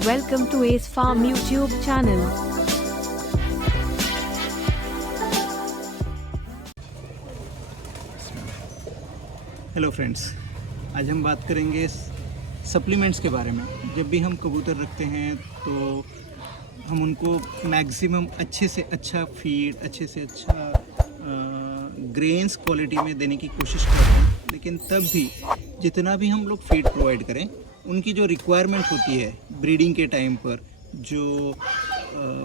Welcome to Ace Farm YouTube channel. Hello friends, आज हम बात करेंगे सप्लीमेंट्स के बारे में। जब भी हम कबूतर रखते हैं तो हम उनको मैक्सिमम अच्छे से अच्छा फीड, अच्छे से अच्छा ग्रेन्स क्वालिटी में देने की कोशिश करते हैं, लेकिन तब भी जितना भी हम लोग फीड प्रोवाइड करें, उनकी जो रिक्वायरमेंट होती है ब्रीडिंग के टाइम पर, जो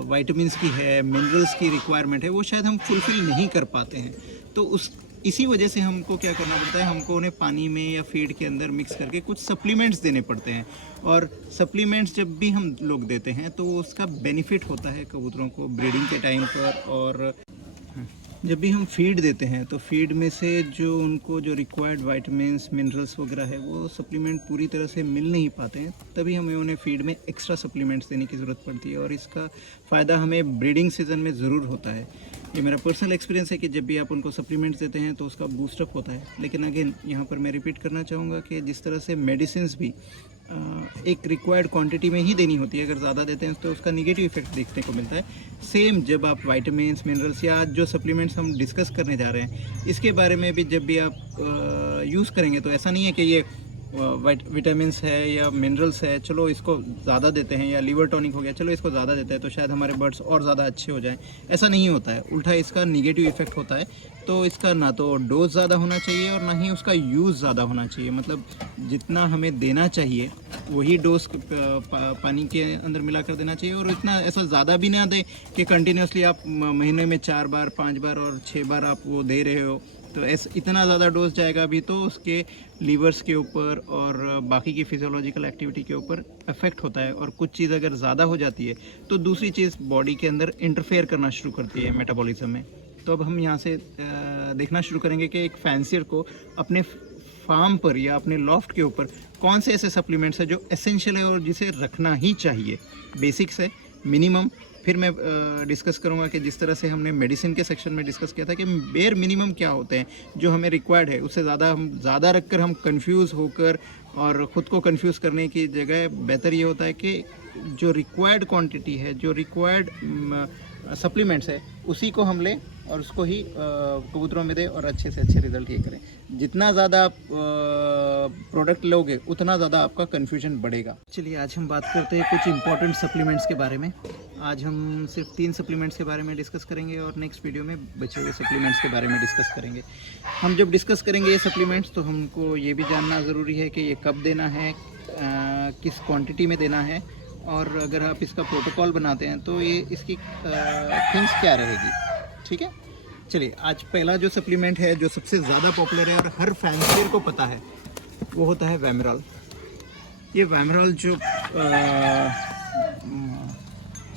वाइटामिन्स की है, मिनरल्स की रिक्वायरमेंट है, वो शायद हम फुलफ़िल नहीं कर पाते हैं। तो इसी वजह से हमको क्या करना पड़ता है, हमको उन्हें पानी में या फीड के अंदर मिक्स करके कुछ सप्लीमेंट्स देने पड़ते हैं। और सप्लीमेंट्स जब भी हम लोग देते हैं तो उसका बेनिफिट होता है कबूतरों को ब्रीडिंग के टाइम पर। और जब भी हम फीड देते हैं तो फीड में से जो उनको जो रिक्वायर्ड वाइटामिन्स, मिनरल्स वगैरह है, वो सप्लीमेंट पूरी तरह से मिल नहीं पाते हैं, तभी हमें उन्हें फीड में एक्स्ट्रा सप्लीमेंट्स देने की ज़रूरत पड़ती है। और इसका फ़ायदा हमें ब्रीडिंग सीज़न में ज़रूर होता है। ये मेरा पर्सनल एक्सपीरियंस है कि जब भी आप उनको सप्लीमेंट्स देते हैं तो उसका बूस्टअप होता है। लेकिन अगेन यहाँ पर मैं रिपीट करना चाहूँगा कि जिस तरह से मेडिसिन्स भी एक रिक्वायर्ड क्वांटिटी में ही देनी होती है, अगर ज़्यादा देते हैं तो उसका निगेटिव इफेक्ट देखने को मिलता है। सेम जब आप वाइटामिन्स, मिनरल्स या आज जो सप्लीमेंट्स हम डिस्कस करने जा रहे हैं, इसके बारे में भी जब भी आप यूज़ करेंगे तो ऐसा नहीं है कि ये विटामिन्स है या मिनरल्स है, चलो इसको ज़्यादा देते हैं, या लीवर टॉनिक हो गया, चलो इसको ज़्यादा देते हैं तो शायद हमारे बर्ड्स और ज़्यादा अच्छे हो जाएं। ऐसा नहीं होता है, उल्टा इसका निगेटिव इफेक्ट होता है। तो इसका ना तो डोज ज़्यादा होना चाहिए और ना ही उसका यूज़ ज़्यादा होना चाहिए। मतलब जितना हमें देना चाहिए वही डोज पानी के अंदर मिला कर देना चाहिए। और इतना ऐसा ज़्यादा भी ना दें कि कंटिन्यूसली आप महीने में 4 बार, 5 बार और 6 बार आप वो दे रहे हो, तो ऐसा इतना ज़्यादा डोज जाएगा भी तो उसके लीवर्स के ऊपर और बाकी की फिजियोलॉजिकल एक्टिविटी के ऊपर इफेक्ट होता है। और कुछ चीज़ अगर ज़्यादा हो जाती है तो दूसरी चीज़ बॉडी के अंदर इंटरफेयर करना शुरू करती है मेटाबॉलिज्म में। तो अब हम यहाँ से देखना शुरू करेंगे कि एक फैंसियर को अपने फार्म पर या अपने लॉफ्ट के ऊपर कौन से ऐसे सप्लीमेंट्स है जो एसेंशियल है और जिसे रखना ही चाहिए। बेसिक्स है, मिनिमम। फिर मैं डिस्कस करूंगा कि जिस तरह से हमने मेडिसिन के सेक्शन में डिस्कस किया था कि बेयर मिनिमम क्या होते हैं जो हमें रिक्वायर्ड है, उससे ज़्यादा हम ज़्यादा रखकर हम कंफ्यूज होकर और ख़ुद को कंफ्यूज करने की जगह बेहतर ये होता है कि जो रिक्वायर्ड क्वांटिटी है, जो रिक्वायर्ड सप्लीमेंट्स है, उसी को हम लें और उसको ही कबूतरों में दें और अच्छे से अच्छे रिजल्ट ये करें। जितना ज़्यादा आप प्रोडक्ट लोगे उतना ज़्यादा आपका कन्फ्यूजन बढ़ेगा। चलिए आज हम बात करते हैं कुछ इंपॉर्टेंट सप्लीमेंट्स के बारे में। आज हम सिर्फ 3 सप्लीमेंट्स के बारे में डिस्कस करेंगे और नेक्स्ट वीडियो में बचे हुए सप्लीमेंट्स के बारे में डिस्कस करेंगे। हम जब डिस्कस करेंगे ये सप्लीमेंट्स तो हमको ये भी जानना ज़रूरी है कि ये कब देना है, किस क्वांटिटी में देना है, और अगर आप इसका प्रोटोकॉल बनाते हैं तो ये इसकी थिंग्स क्या रहेगी। ठीक है, चलिए आज पहला जो सप्लीमेंट है जो सबसे ज़्यादा पॉपुलर है और हर फैंसियर को पता है, वो होता है वैमरॉल। ये वैमरॉल जो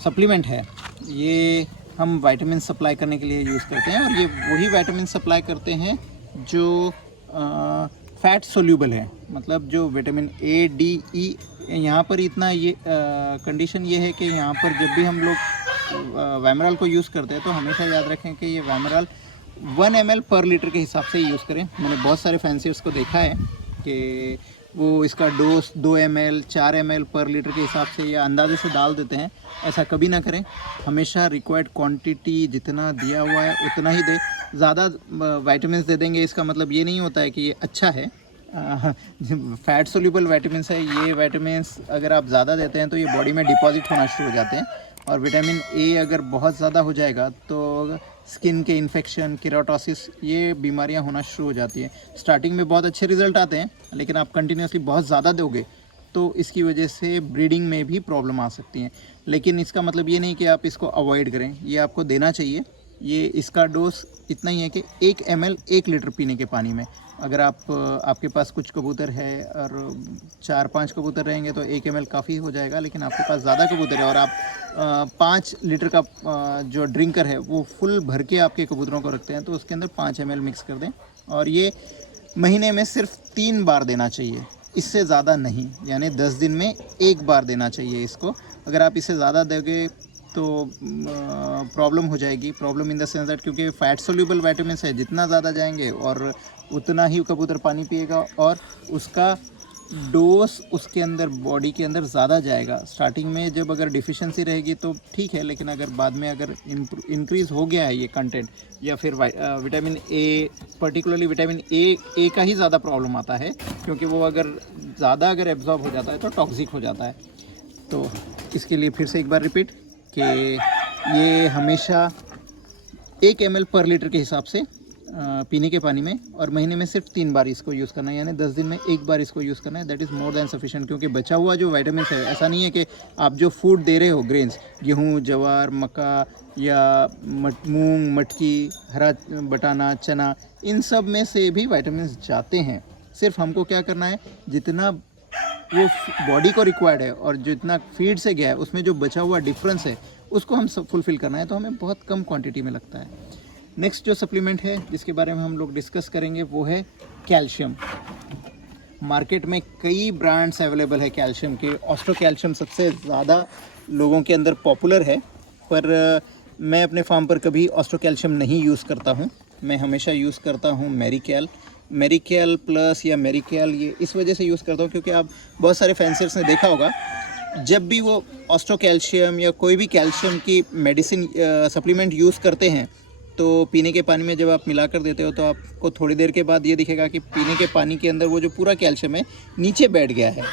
सप्लीमेंट है, ये हम विटामिन सप्लाई करने के लिए यूज़ करते हैं। और ये वही विटामिन सप्लाई करते हैं जो फैट सोल्यूबल है। मतलब जो विटामिन ए, डी, ई, यहाँ पर इतना ये कंडीशन ये है कि यहाँ पर जब भी हम लोग वैमरॉल को यूज़ करते हैं तो हमेशा याद रखें कि ये वैमरॉल 1 ml पर लीटर के हिसाब से यूज़ करें। मैंने बहुत सारे फैंसियर्स को देखा है कि वो इसका डोज 2 ml, 4 ml पर लीटर के हिसाब से या अंदाजे से डाल देते हैं। ऐसा कभी ना करें, हमेशा रिक्वायर्ड क्वांटिटी जितना दिया हुआ है उतना ही दे। ज़्यादा विटामिन्स दे देंगे इसका मतलब ये नहीं होता है कि ये अच्छा है। फैट सोल्यूबल विटामिन्स है, ये विटामिन्स अगर आप ज़्यादा देते हैं तो ये बॉडी में डिपॉजिट होना शुरू हो जाते हैं। और विटामिन ए अगर बहुत ज़्यादा हो जाएगा तो स्किन के इन्फेक्शन, केराटोसिस, ये बीमारियां होना शुरू हो जाती हैं। स्टार्टिंग में बहुत अच्छे रिजल्ट आते हैं, लेकिन आप कंटिन्यूसली बहुत ज़्यादा दोगे तो इसकी वजह से ब्रीडिंग में भी प्रॉब्लम आ सकती हैं। लेकिन इसका मतलब ये नहीं कि आप इसको अवॉइड करें, ये आपको देना चाहिए। ये इसका डोज इतना ही है कि 1 ml 1 लीटर पीने के पानी में। अगर आपके पास कुछ कबूतर है और 4-5 कबूतर रहेंगे तो 1 ml काफ़ी हो जाएगा। लेकिन आपके पास ज़्यादा कबूतर है और आप 5 लीटर का जो ड्रिंकर है वो फुल भर के आपके कबूतरों को रखते हैं तो उसके अंदर 5 ml मिक्स कर दें। और ये महीने में सिर्फ 3 बार देना चाहिए, इससे ज़्यादा नहीं। यानी 10 दिन में 1 बार देना चाहिए इसको। अगर आप इससे ज़्यादा दोगे तो प्रॉब्लम हो जाएगी। Problem in the sense that क्योंकि फैट सोल्यूबल विटामिन्स है, जितना ज़्यादा जाएंगे और उतना ही कबूतर पानी पिएगा और उसका डोज उसके अंदर बॉडी के अंदर ज़्यादा जाएगा। स्टार्टिंग में जब अगर डिफिशिएंसी रहेगी तो ठीक है, लेकिन अगर बाद में अगर इंक्रीज़ हो गया है ये कंटेंट, या फिर vitamin A, particularly vitamin A का ही ज़्यादा प्रॉब्लम आता है, क्योंकि वो अगर ज़्यादा अगर एब्जॉर्ब हो जाता है तो टॉक्सिक हो जाता है। तो इसके लिए फिर से एक बार रिपीट कि ये हमेशा 1 ml पर लीटर के हिसाब से पीने के पानी में, और महीने में सिर्फ 3 बार इसको यूज़ करना है, यानी 10 दिन में 1 बार इसको यूज़ करना है। That is more than sufficient, क्योंकि बचा हुआ जो विटामिन है, ऐसा नहीं है कि आप जो फूड दे रहे हो, ग्रेन्स, गेहूँ, ज्वार, मक्का या मूंग, मटकी, हरा बटाना, चना, इन सब में से भी विटामिन जाते हैं। सिर्फ हमको क्या करना है, जितना वो बॉडी को रिक्वायर्ड है और जितना फीड से गया है उसमें जो बचा हुआ डिफरेंस है उसको हम सब फुलफ़िल करना है, तो हमें बहुत कम क्वांटिटी में लगता है। नेक्स्ट जो सप्लीमेंट है जिसके बारे में हम लोग डिस्कस करेंगे वो है कैल्शियम। मार्केट में कई ब्रांड्स अवेलेबल है कैल्शियम के। ऑस्ट्रो कैल्शियम सबसे ज़्यादा लोगों के अंदर पॉपुलर है, पर मैं अपने फार्म पर कभी ऑस्ट्रो कैल्शियम नहीं यूज़ करता हूँ। मैं हमेशा यूज़ करता हूँ मेरिकैल प्लस या मेरिकैल। ये इस वजह से यूज़ करता हूँ क्योंकि आप बहुत सारे फैंसर्स ने देखा होगा, जब भी वो ऑस्ट्रो कैल्शियम या कोई भी कैल्शियम की मेडिसिन सप्लीमेंट यूज़ करते हैं तो पीने के पानी में जब आप मिला कर देते हो तो आपको थोड़ी देर के बाद ये दिखेगा कि पीने के पानी के अंदर वो जो पूरा कैल्शियम है नीचे बैठ गया है।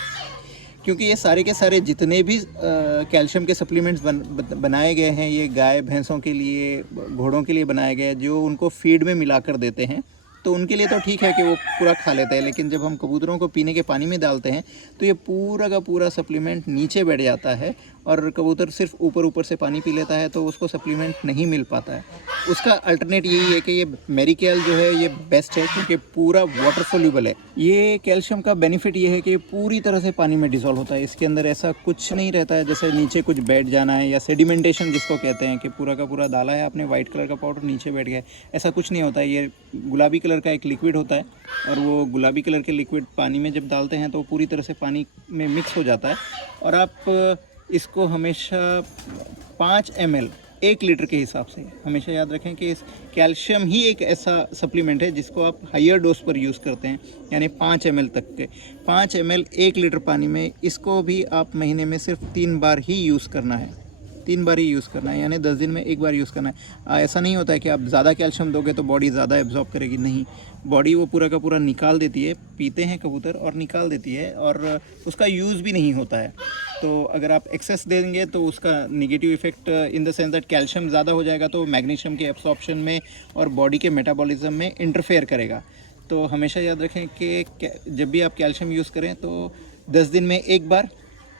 क्योंकि ये सारे के सारे जितने भी कैल्शियम के सप्लीमेंट्स बनाए गए हैं, ये गाय भैंसों के लिए, घोड़ों के लिए बनाए गए हैं, जो उनको फीड में मिला कर देते हैं, तो उनके लिए तो ठीक है कि वो पूरा खा लेते हैं। लेकिन जब हम कबूतरों को पीने के पानी में डालते हैं तो ये पूरा का पूरा सप्लीमेंट नीचे बैठ जाता है और कबूतर सिर्फ ऊपर से पानी पी लेता है, तो उसको सप्लीमेंट नहीं मिल पाता है। उसका अल्टरनेट यही है कि ये मेरिकैल जो है ये बेस्ट है, क्योंकि पूरा वाटर सोल्यूबल है। ये कैल्शियम का बेनिफिट ये है कि पूरी तरह से पानी में डिसॉल्व होता है। इसके अंदर ऐसा कुछ नहीं रहता है जैसे नीचे कुछ बैठ जाना है, या सेडिमेंटेशन जिसको कहते हैं कि पूरा का पूरा डाला है आपने वाइट कलर का पाउडर नीचे बैठ गया है, ऐसा कुछ नहीं होता है। ये गुलाबी कलर का एक लिक्विड होता है, और वो गुलाबी कलर के लिक्विड पानी में जब डालते हैं तो पूरी तरह से पानी में मिक्स हो जाता है। और आप इसको हमेशा 5 ml 1 लीटर के हिसाब से हमेशा याद रखें कि इस कैल्शियम ही एक ऐसा सप्लीमेंट है जिसको आप हायर डोज पर यूज़ करते हैं, यानी 5 ml तक के। 5 ml 1 लीटर पानी में, इसको भी आप महीने में सिर्फ 3 बार ही यूज़ करना है। 3 बार ही यूज़ करना है, यानी 10 दिन में 1 बार यूज़ करना है। ऐसा नहीं होता है कि आप ज़्यादा कैल्शियम दोगे तो बॉडी ज़्यादा एब्जॉर्ब करेगी, नहीं। बॉडी वो पूरा का पूरा निकाल देती है, पीते हैं कबूतर और निकाल देती है, और उसका यूज़ भी नहीं होता है। तो अगर आप एक्सेस देंगे तो उसका negative effect in the sense that calcium ज़्यादा हो जाएगा तो मैग्नीशियम के एब्सॉर्प्शन में और बॉडी के मेटाबॉलिज्म में इंटरफेयर करेगा। तो हमेशा याद रखें कि जब भी आप कैल्शियम यूज़ करें तो 10 दिन में 1 बार,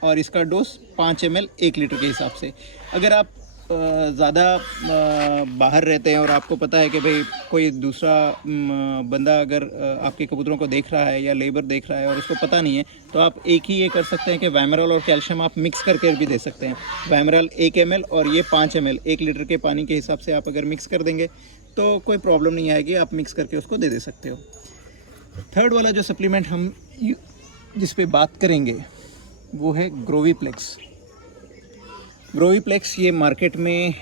और इसका डोज 5 ml 1 लीटर के हिसाब से। अगर आप ज़्यादा बाहर रहते हैं और आपको पता है कि भाई कोई दूसरा बंदा अगर आपके कबूतरों को देख रहा है या लेबर देख रहा है और उसको पता नहीं है, तो आप एक ही ये कर सकते हैं कि वाइमरॉल और कैल्शियम आप मिक्स करके भी दे सकते हैं। वाइमरॉल 1 ml और ये 5 ml 1 लीटर के पानी के हिसाब से आप अगर मिक्स कर देंगे तो कोई प्रॉब्लम नहीं आएगी, आप मिक्स करके उसको दे सकते हो। थर्ड वाला जो सप्लीमेंट हम जिस पे बात करेंगे वो है ग्रोवीप्लेक्स। ग्रोवीप्लेक्स ये मार्केट में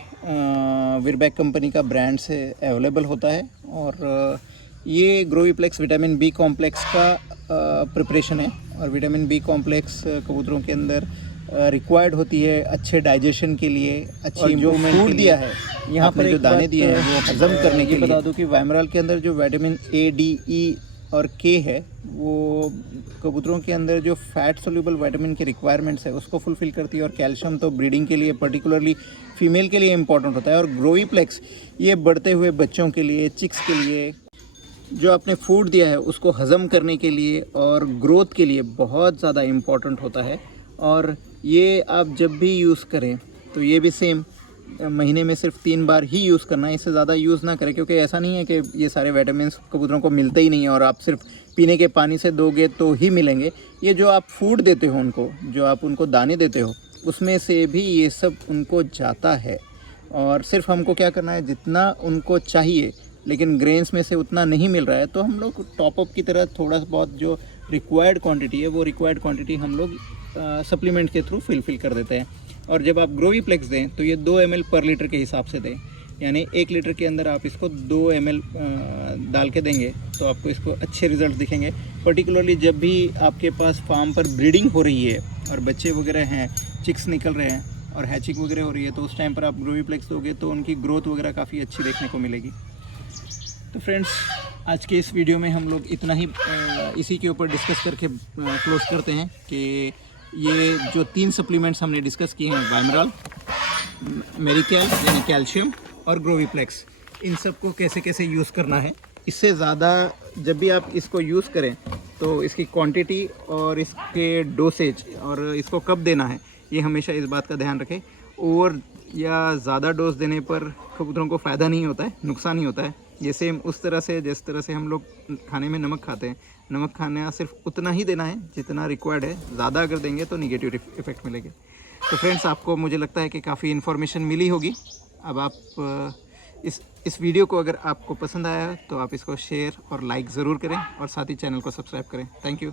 विरबैक कंपनी का ब्रांड से अवेलेबल होता है, और ये ग्रोवीप्लेक्स विटामिन बी कॉम्प्लेक्स का प्रिपरेशन है। और विटामिन बी कॉम्प्लेक्स कबूतरों के अंदर रिक्वायर्ड होती है अच्छे डाइजेशन के लिए, अच्छी जो फूड दिया है यहाँ पर जो दाने दिए हैं वो हजम करने के लिए। बता दूँ कि वाइमरॉल के अंदर जो विटामिन ए, डी, ई और के है, वो कबूतरों के अंदर जो फैट सोल्यूबल विटामिन की रिक्वायरमेंट्स है उसको फुलफ़िल करती है। और कैल्शियम तो ब्रीडिंग के लिए, पर्टिकुलरली फीमेल के लिए इंपॉर्टेंट होता है। और ग्रोवीप्लेक्स ये बढ़ते हुए बच्चों के लिए, चिक्स के लिए, जो आपने फूड दिया है उसको हज़म करने के लिए और ग्रोथ के लिए बहुत ज़्यादा इम्पॉर्टेंट होता है। और ये आप जब भी यूज़ करें तो ये भी सेम महीने में सिर्फ 3 बार ही यूज़ करना है, इससे ज़्यादा यूज़ ना करें। क्योंकि ऐसा नहीं है कि ये सारे विटामिन्स कबूतरों को मिलते ही नहीं है और आप सिर्फ पीने के पानी से दोगे तो ही मिलेंगे। ये जो आप फूड देते हो उनको, जो आप उनको दाने देते हो, उसमें से भी ये सब उनको जाता है। और सिर्फ हमको क्या करना है, जितना उनको चाहिए लेकिन ग्रेन्स में से उतना नहीं मिल रहा है, तो हम लोग टॉप अप की तरह थोड़ा बहुत जो रिक्वायर्ड क्वांटिटी है वो रिक्वायर्ड क्वांटिटी हम लोग सप्लीमेंट के थ्रू फिल कर देते हैं। और जब आप ग्रोवीप्लेक्स दें तो ये 2 ml पर लीटर के हिसाब से दें। यानी 1 लीटर के अंदर आप इसको 2 ml डाल के देंगे तो आपको इसको अच्छे रिजल्ट दिखेंगे। पर्टिकुलरली जब भी आपके पास फार्म पर ब्रीडिंग हो रही है और बच्चे वगैरह हैं, चिक्स निकल रहे हैं और हैचिंग वगैरह हो रही है, तो उस टाइम पर आप ग्रोवीप्लेक्स दोगे तो उनकी ग्रोथ वगैरह काफ़ी अच्छी देखने को मिलेगी। तो फ्रेंड्स, आज के इस वीडियो में हम लोग इतना ही इसी के ऊपर डिस्कस करके क्लोज करते हैं कि ये जो 3 सप्लीमेंट्स हमने डिस्कस किए हैं, वाइमरॉल, मेरिकैल यानी कैल्शियम और ग्रोवीप्लेक्स, इन सब को कैसे कैसे यूज़ करना है। इससे ज़्यादा जब भी आप इसको यूज़ करें तो इसकी क्वांटिटी और इसके डोसेज और इसको कब देना है, ये हमेशा इस बात का ध्यान रखें। ओवर या ज़्यादा डोज देने पर कबूतरों को फ़ायदा नहीं होता है, नुकसान ही होता है। ये सेम उस तरह से जिस तरह से हम लोग खाने में नमक खाते हैं, नमक खाना सिर्फ उतना ही देना है जितना रिक्वायर्ड है। ज़्यादा अगर देंगे तो निगेटिव इफ़ेक्ट मिलेंगे। तो फ्रेंड्स, आपको मुझे लगता है कि काफ़ी इन्फॉर्मेशन मिली होगी। अब आप इस वीडियो को अगर आपको पसंद आया तो आप इसको शेयर और लाइक ज़रूर करें और साथ ही चैनल को सब्सक्राइब करें। Thank you.